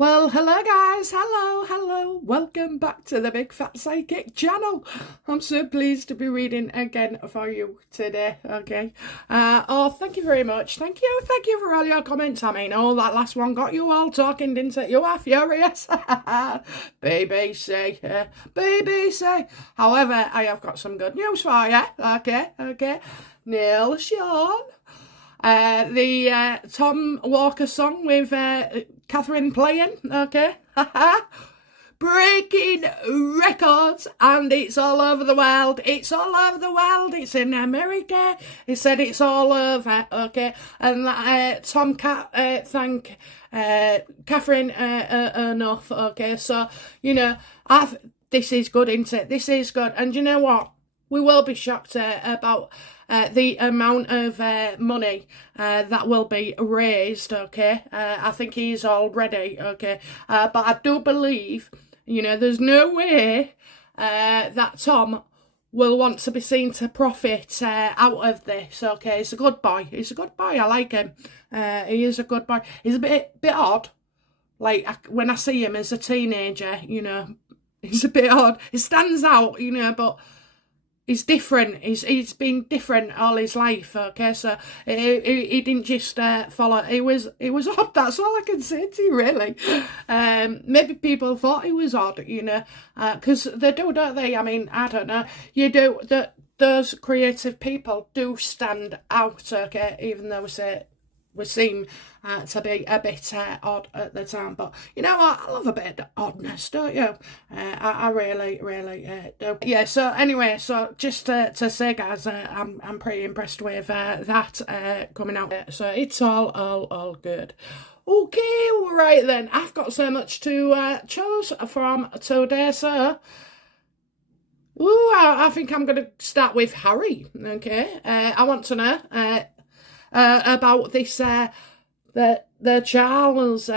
Well, hello guys, hello, welcome back to the Big Fat Psychic channel. I'm so pleased to be reading again for you today, okay? Thank you very much, thank you for all your comments. I mean, that last one got you all talking, didn't it? You are furious. BBC. However, I have got some good news for you, okay? Neil Sean. The Tom Walker song with Catherine playing, okay? Breaking records, and it's all over the world. It's all over the world. It's in America. He said it's all over, okay? And Tom thank Catherine enough, okay? So, you know, this is good, isn't it? This is good. And you know what? We will be shocked about the amount of money that will be raised, okay? I think he's already, okay? But I do believe, you know, there's no way that Tom will want to be seen to profit out of this, okay? He's a good boy. He's a good boy. I like him. He is a good boy. He's a bit odd. Like, when I see him as a teenager, you know, he's a bit odd. He stands out, you know, but he's different. He's been different all his life. Okay, so he didn't just follow. He was odd. That's all I can say to you, really. Maybe people thought he was odd, you know, because they do, don't they? I mean, I don't know. You do that. Those creative people do stand out. Okay, even though we seem to be a bit odd at the time, but you know what? I love a bit of oddness, don't you? I really do. Yeah. So anyway, so just to say, guys, I'm pretty impressed with that coming out. So it's all good. Okay, right then. I've got so much to choose from today, so. Ooh, I think I'm going to start with Harry. Okay, I want to know about this the Charles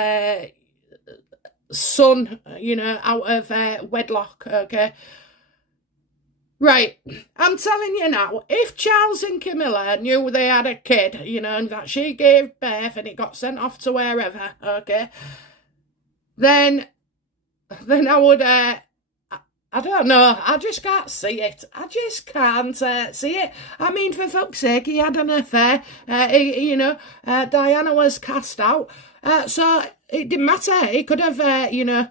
son, you know, out of wedlock. Okay, right. I'm telling you now, if Charles and Camilla knew they had a kid, you know, and that she gave birth and it got sent off to wherever, okay, then I would. I don't know. I just can't see it. I just can't see it. I mean, for fuck's sake, he had an affair. You know, Diana was cast out. So it didn't matter. He could have, you know,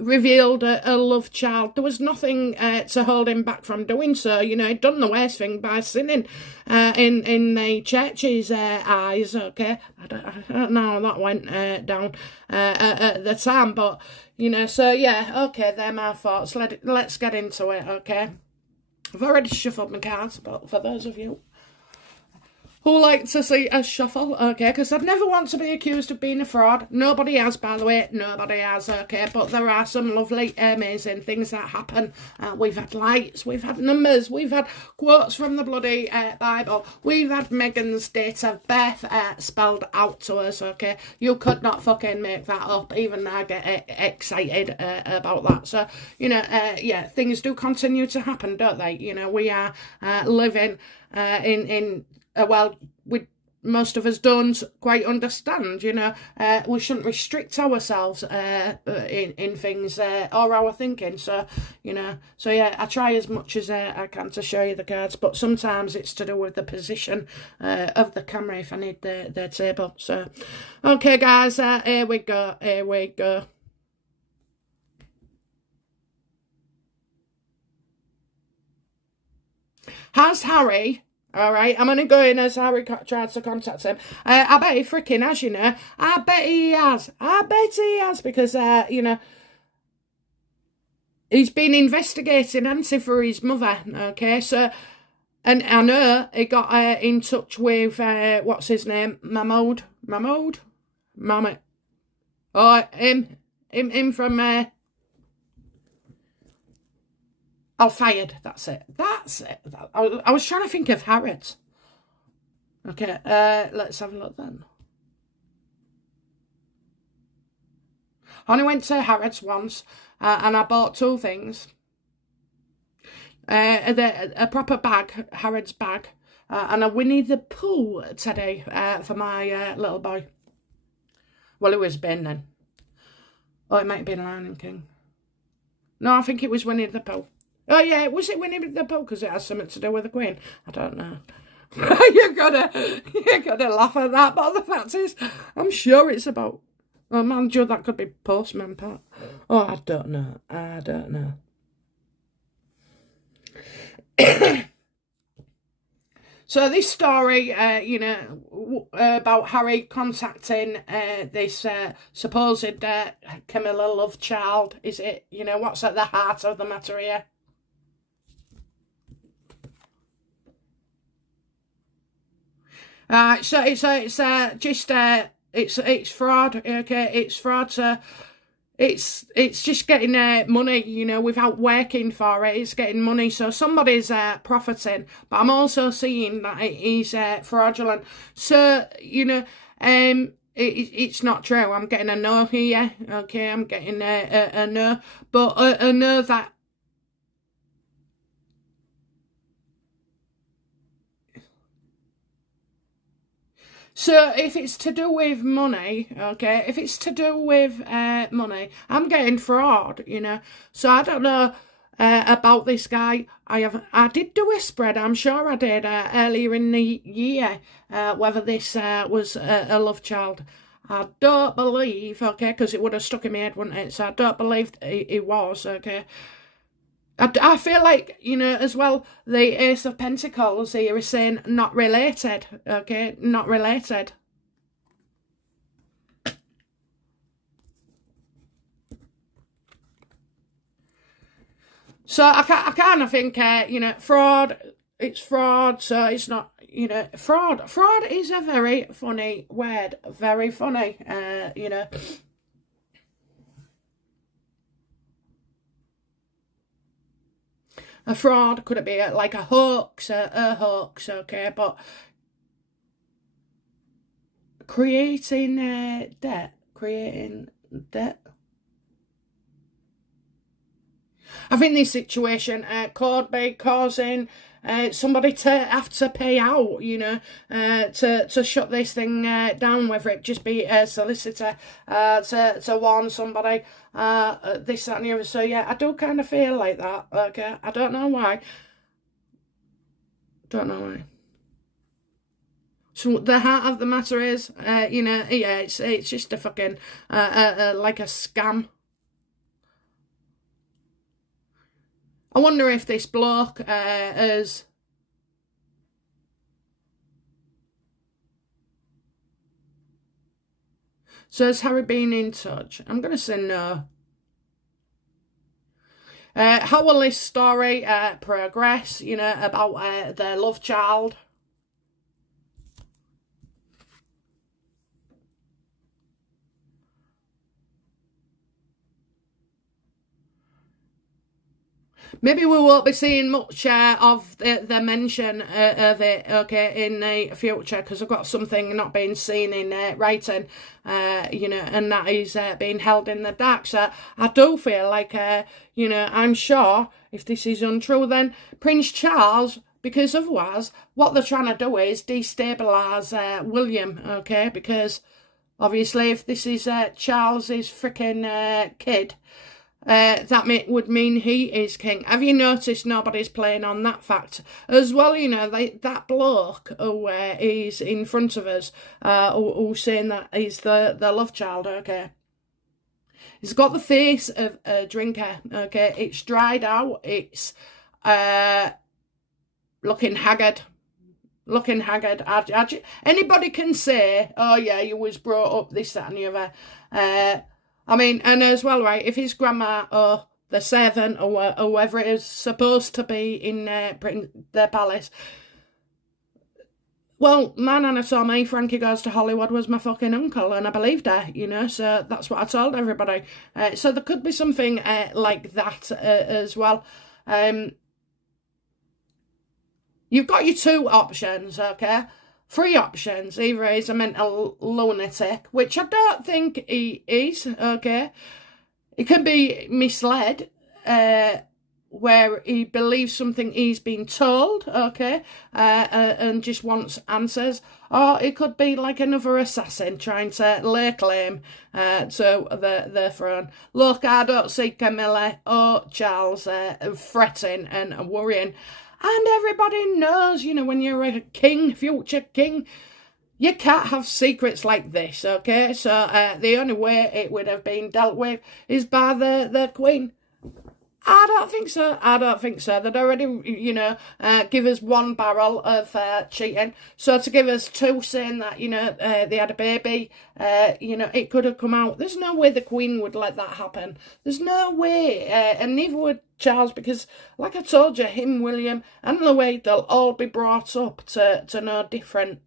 revealed a love child. There was nothing to hold him back from doing so. You know, he'd done the worst thing by sinning in the church's eyes, okay? I don't know how that went down at the time, but, you know, so yeah, okay, they're my thoughts. Let's get into it, okay? I've already shuffled my cards, but for those of you who like to see a shuffle, okay, because I'd never want to be accused of being a fraud. Nobody has, by the way, nobody has, okay, but there are some lovely, amazing things that happen. We've had lights, we've had numbers, we've had quotes from the bloody Bible, we've had Meghan's date of birth spelled out to us, okay. You could not fucking make that up. Even I get excited about that. So, you know, yeah, things do continue to happen, don't they? You know, we are living in well, most of us don't quite understand, you know. We shouldn't restrict ourselves in things or our thinking. So, you know, so yeah, I try as much as I can to show you the cards, but sometimes it's to do with the position of the camera if I need the table. So, okay, guys, here we go. Has Harry... All right, I'm going to go in as Harry tried to contact him. I bet he freaking has, you know. I bet he has because, you know, he's been investigating, hasn't he, for his mother, okay? So, and I know he got in touch with, what's his name? Mahmoud? Oh, him from... Fired. That's it. I was trying to think of Harrods. Okay, let's have a look then. I only went to Harrods once, and I bought two things. A proper bag, Harrods bag, and a Winnie the Pooh teddy for my little boy. Well, it was Ben then. Oh, it might have been Lion King. No, I think it was Winnie the Pooh. Oh, yeah, was it Winnie the Pooh? Because it has something to do with the Queen. I don't know. you're gonna laugh at that, but the fact is, I'm sure it's about... Oh, man, Joe, that could be Postman Pat. Oh, I don't know. So this story, about Harry contacting this supposed Camilla love child, is it, what's at the heart of the matter here? So it's fraud, okay? It's fraud. So it's just getting money, without working for it. It's getting money, so somebody's profiting. But I'm also seeing that it is fraudulent. So it's not true. I'm getting a no here. Okay, I'm getting a no, but a no that. So if it's to do with money, okay, if it's to do with money, I'm getting fraud, So I don't know about this guy. I did do a spread, I'm sure I did, earlier in the year, whether this was a love child. I don't believe, okay, because it would have stuck in my head, wouldn't it? So I don't believe it was, okay. I feel like, as well, the Ace of Pentacles here is saying not related, okay? Not related. So I kind of think, fraud, it's fraud, so it's not, fraud. Fraud is a very funny word, very funny, A fraud, could it be like a hoax, a hoax, okay, but creating debt. I think this situation could be causing somebody to have to pay out, to shut this thing down, whether it just be a solicitor to warn somebody, this, that and the other. So yeah, I do kind of feel like that, okay? I don't know why. So the heart of the matter is, it's just a fucking, like a scam. I wonder if this bloke is... So has Harry been in touch? I'm going to say no. How will this story progress, about their love child? Maybe we won't be seeing much of the mention of it, okay, in the future, because I've got something not being seen in writing, and that is being held in the dark. So I do feel like, I'm sure if this is untrue, then Prince Charles, because otherwise what they're trying to do is destabilise William, okay, because obviously if this is Charles's freaking kid, that would mean he is king. Have you noticed nobody's playing on that fact as well? That bloke who is in front of us, who's saying that he's the love child, okay? He's got the face of a drinker, okay? It's dried out. It's looking haggard. Anybody can say, oh yeah, you was brought up this, that and the other. I mean, and as well, right, if his grandma or the servant or whoever it is supposed to be in their palace, well, my nana saw me, Frankie Goes to Hollywood was my fucking uncle, and I believed her, so that's what I told everybody. So there could be something like that as well. You've got your two options, okay? Three options. Either he's a mental lunatic, which I don't think he is, okay? He can be misled, where he believes something he's been told, okay, and just wants answers, or it could be like another assassin trying to lay claim to the throne. Look, I don't see Camilla or Charles fretting and worrying. And everybody knows, when you're a king, future king, you can't have secrets like this, okay? So the only way it would have been dealt with is by the Queen. I don't think so. They'd already, give us one barrel of cheating. So to give us two saying that, they had a baby, it could have come out. There's no way the Queen would let that happen. There's no way. And neither would Charles, because like I told you, him, William and Louis, they'll all be brought up to know different.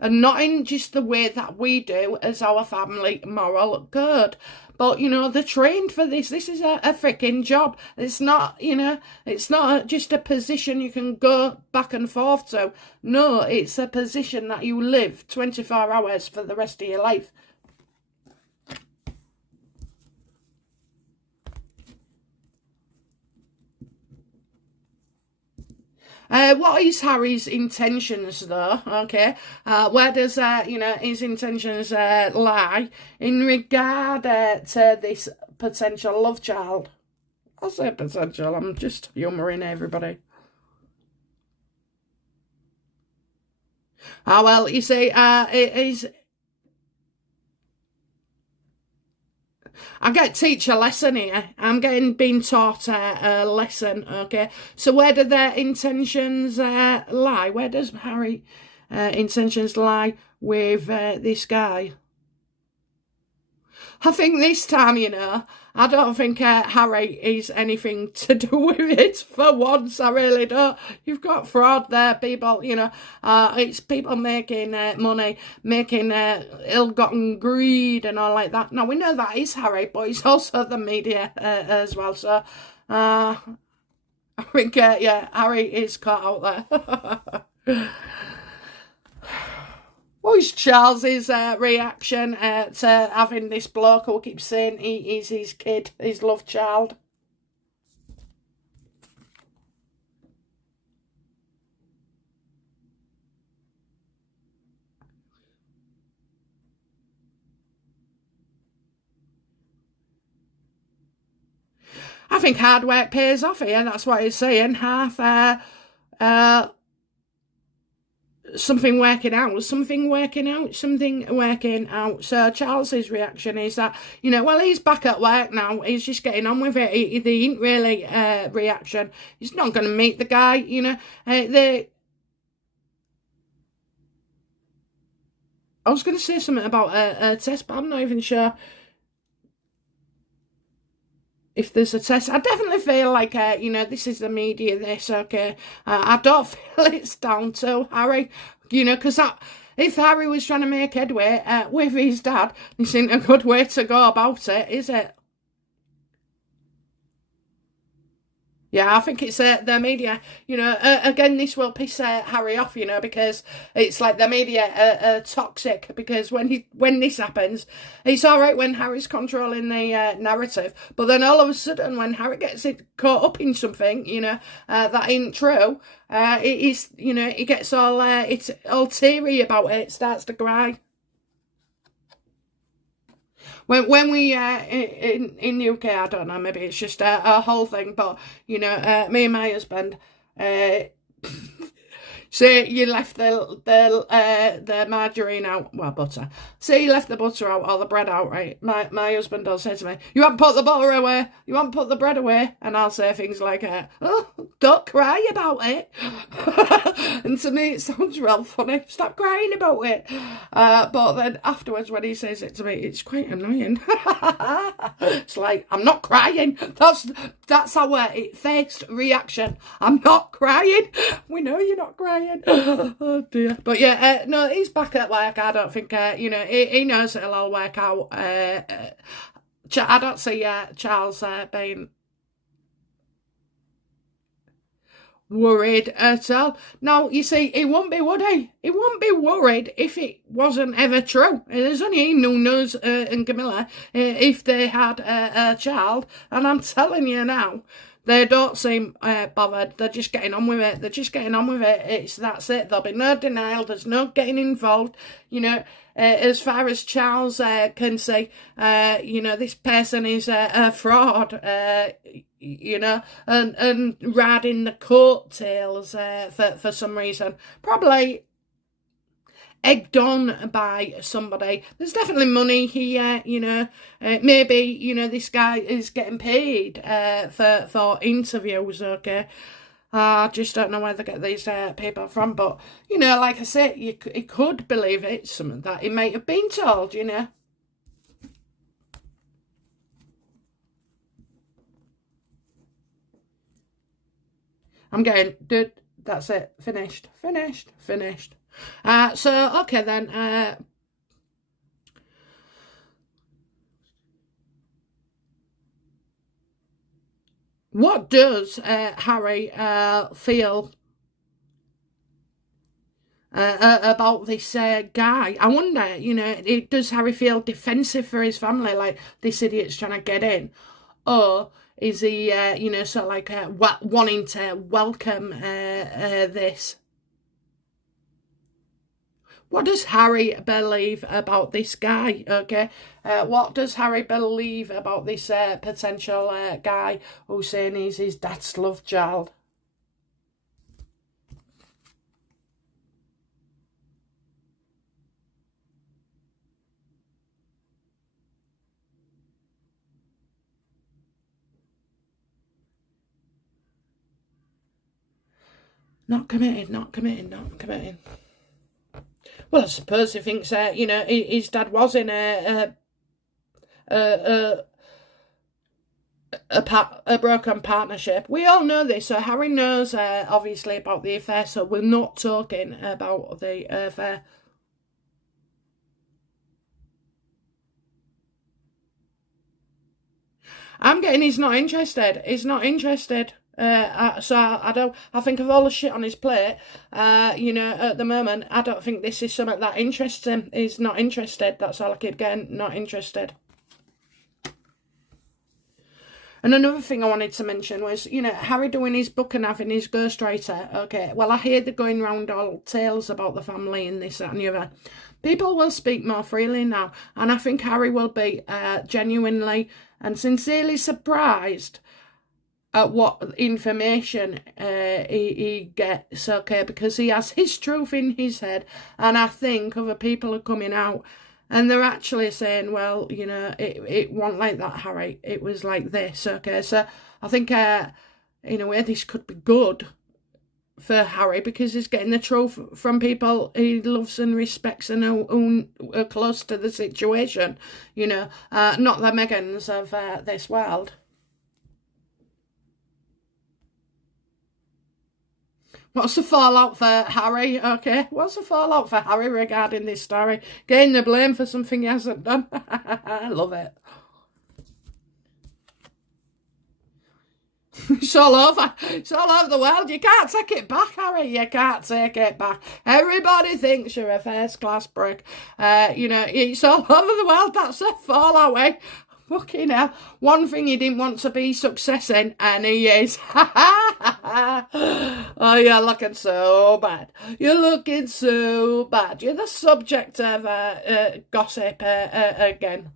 And not in just the way that we do as our family moral code. But, they're trained for this. This is a freaking job. It's not, it's not just a position you can go back and forth to. No, it's a position that you live 24 hours for the rest of your life. What is Harry's intentions, though? Okay, where does his intentions lie in regard to this potential love child? I say potential. I'm just humouring everybody. Well, you see, it is. I get teach a lesson here. I'm being taught a lesson, okay? So where do their intentions lie? Where does Harry intentions lie with this guy? I think this time, I don't think Harry is anything to do with it for once. I really don't. You've got fraud there, people, it's people making money, making ill-gotten greed and all like that. Now, we know that is Harry, but he's also the media as well. So, I think, Harry is caught out there. What is Charles's reaction to having this bloke who keeps saying he is his kid, his love child? I think hard work pays off here. That's what he's saying. Half something working out. So Charles's reaction is that, well, he's back at work now. He's just getting on with it. He ain't really reaction. He's not going to meet the guy, I was going to say something about a test, but I'm not even sure if there's a test. I definitely feel like, this is the media, this, okay? I don't feel it's down to Harry, because if Harry was trying to make headway with his dad, this isn't a good way to go about it, is it? Yeah, I think it's the media. Again, this will piss Harry off, because it's like the media are toxic. Because when this happens, it's all right when Harry's controlling the narrative, but then all of a sudden, when Harry gets caught up in something, that ain't true, it is, he gets it's all teary about it, starts to cry. When we in the UK, I don't know, maybe it's just a whole thing, but me and my husband, say you left the margarine out, well, butter. Say you left the butter out or the bread out, right? My husband does say to me, "You haven't put the butter away. You haven't put the bread away," and I'll say things like, "Oh, don't cry about it." And to me, it sounds real funny. Stop crying about it. But then afterwards, when he says it to me, it's quite annoying. It's like, I'm not crying. That's our first reaction. I'm not crying. We know you're not crying. Oh dear. But yeah, no, he's back at work. I don't think, he knows it'll all work out. I don't see Charles being worried at all. Now, you see, he won't be, would he? He won't be worried if it wasn't ever true. There's only him who knows, and Camilla, if they had a child. And I'm telling you now, They don't seem bothered. They're just getting on with it. They're just getting on with it. That's it. There'll be no denial. There's no getting involved. You know, as far as Charles can see, you know, this person is a fraud. You know, and riding the coattails for some reason. Probably egged on by somebody. There's definitely money here, you know. Maybe, you know, this guy is getting paid for interviews, okay. I just don't know where they get these people from, but, you know, like I said, you could believe it's something that he might have been told, you know. I'm getting, dude, that's it, finished. So, okay then, what does Harry feel about this guy? I wonder, you know, does Harry feel defensive for his family, like this idiot's trying to get in? Or is he, you know, sort of like wanting to welcome this? What does Harry believe about this guy, okay? What does Harry believe about this potential guy who's saying he's his dad's love child? Not committed. Well, I suppose he thinks, you know, his dad was in a broken partnership. We all know this, so Harry knows, obviously, about the affair, so we're not talking about the affair. I'm getting he's not interested. So I don't. I think of all the shit on his plate, you know, at the moment, I don't think this is something that interests him. He's not interested. That's all I keep getting. Not interested. And another thing I wanted to mention was, you know, Harry doing his book and having his ghostwriter. Okay, well, I hear they're going round all tales about the family and this, that, and the other. People will speak more freely now, and I think Harry will be genuinely and sincerely surprised at what information he gets, okay, because he has his truth in his head, and I think other people are coming out and they're actually saying, well, you know, it wasn't like that, Harry, it was like this, okay. So I think in a way this could be good for Harry because he's getting the truth from people he loves and respects and who are close to the situation, you know, not the Megans of this world. What's the fallout for Harry? Okay, what's the fallout for Harry regarding this story? Getting the blame for something he hasn't done. I love it. It's all over. It's all over the world. You can't take it back, Harry. You can't take it back. Everybody thinks you're a first class prick. You know, it's all over the world. That's the fallout, eh? Fucking hell. One thing he didn't want to be success in, and he is. Oh, you're looking so bad. You're looking so bad. You're the subject of gossip again.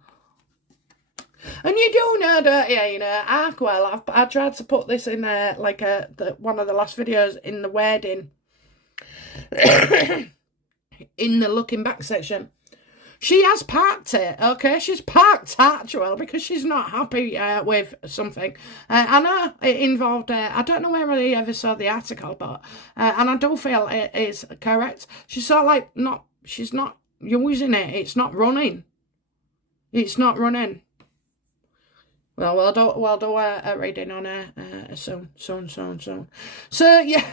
And you do know, don't you? You know, Arkwell, I tried to put this in like one of the last videos in the wedding, in the looking back section. She has parked it, okay? She's parked Archwell because she's not happy with something. I know it involved, I don't know where I ever saw the article, but, and I do feel it is correct. She's sort of like, she's not using it. It's not running. It's not running. Well, we'll do a reading on soon. So, yeah,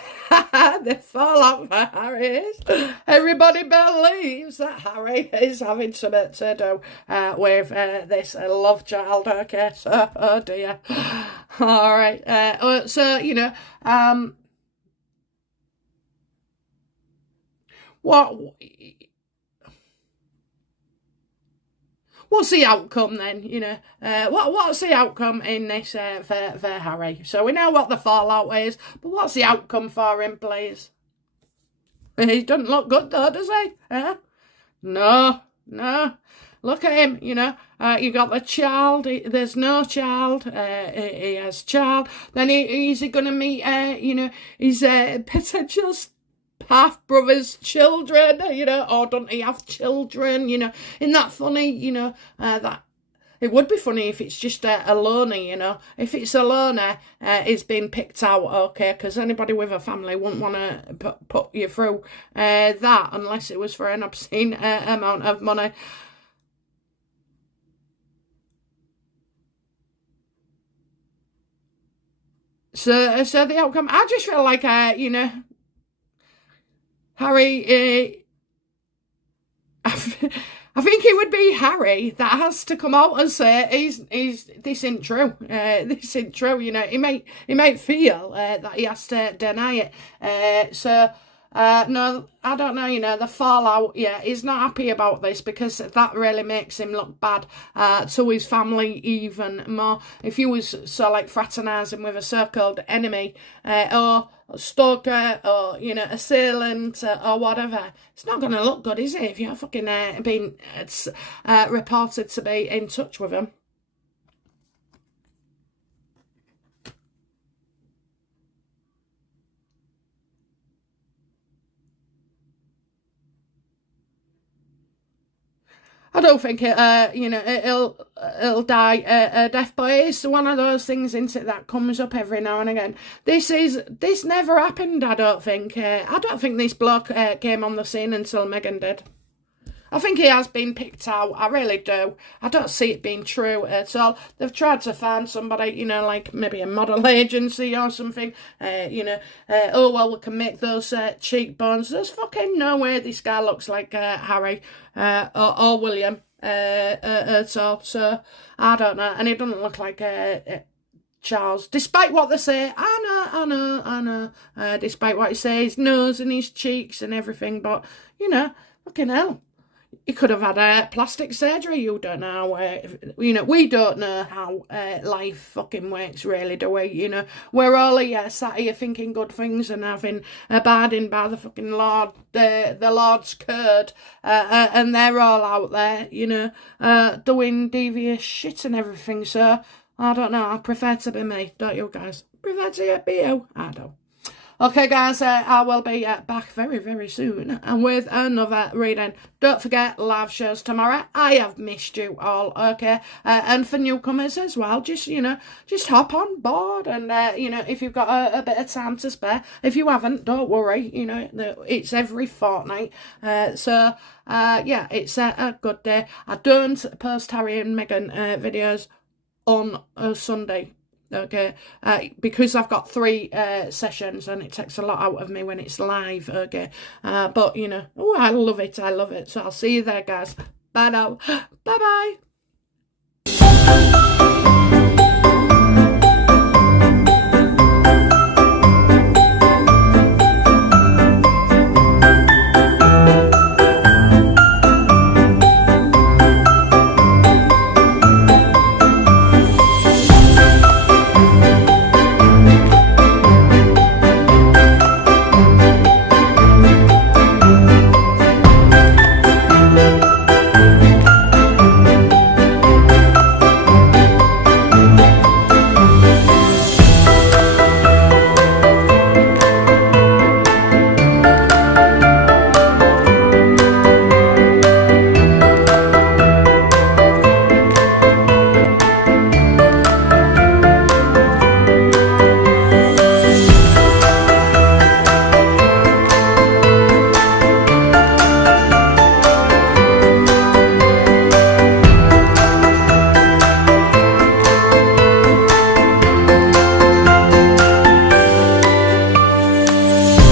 the fallout for Harry is everybody believes that Harry is having something to do with this love child, okay? So, oh dear. All right. So, you know, what's the outcome then? What's the outcome in this for Harry? So we know what the fallout is, but what's the outcome for him, please? He doesn't look good though, does he? No. Look at him, you got the child, there's no child, he has child, then he's going to meet, his potential half-brother's children, or don't he have children, isn't that funny, that it would be funny if it's just a loner, If it's a loner, it's been picked out, okay, because anybody with a family wouldn't want to put you through that unless it was for an obscene amount of money. So the outcome, I just feel like, Harry, I think it would be Harry that has to come out and say this isn't true. This isn't true. He might feel that he has to deny it. No, I don't know, the fallout, he's not happy about this because that really makes him look bad to his family even more. If he was fraternising with a so-called enemy or stalker or, assailant or whatever, it's not going to look good, is it, if you're fucking being reported to be in touch with him. I don't think it'll die a death, but it's one of those things, isn't it, that comes up every now and again. This never happened, I don't think. I don't think this bloke came on the scene until Meghan did. I think he has been picked out. I really do. I don't see it being true at all. They've tried to find somebody, like maybe a model agency or something. Oh, well, we can make those cheekbones. There's fucking no way this guy looks like Harry or William at all. So, I don't know. And he doesn't look like Charles, despite what they say. I know. Despite what he says, his nose and his cheeks and everything. But, fucking hell. He could have had plastic surgery. You don't know. We don't know how life fucking works, really, do we? We're all here, sat here thinking good things and abiding by the fucking Lord, the Lord's curd, and they're all out there, doing devious shit and everything. So I don't know. I prefer to be me, don't you guys? Prefer to be you? I don't. Okay, guys, I will be back very, very soon and with another reading. Don't forget, live shows tomorrow. I have missed you all, okay? And for newcomers as well, just hop on board and, if you've got a bit of time to spare. If you haven't, don't worry, it's every fortnight. It's a good day. I don't post Harry and Meghan videos on a Sunday. Okay, because I've got 3 sessions and it takes a lot out of me when it's live, okay, but I love it, so I'll see you there, guys. Bye now. Bye.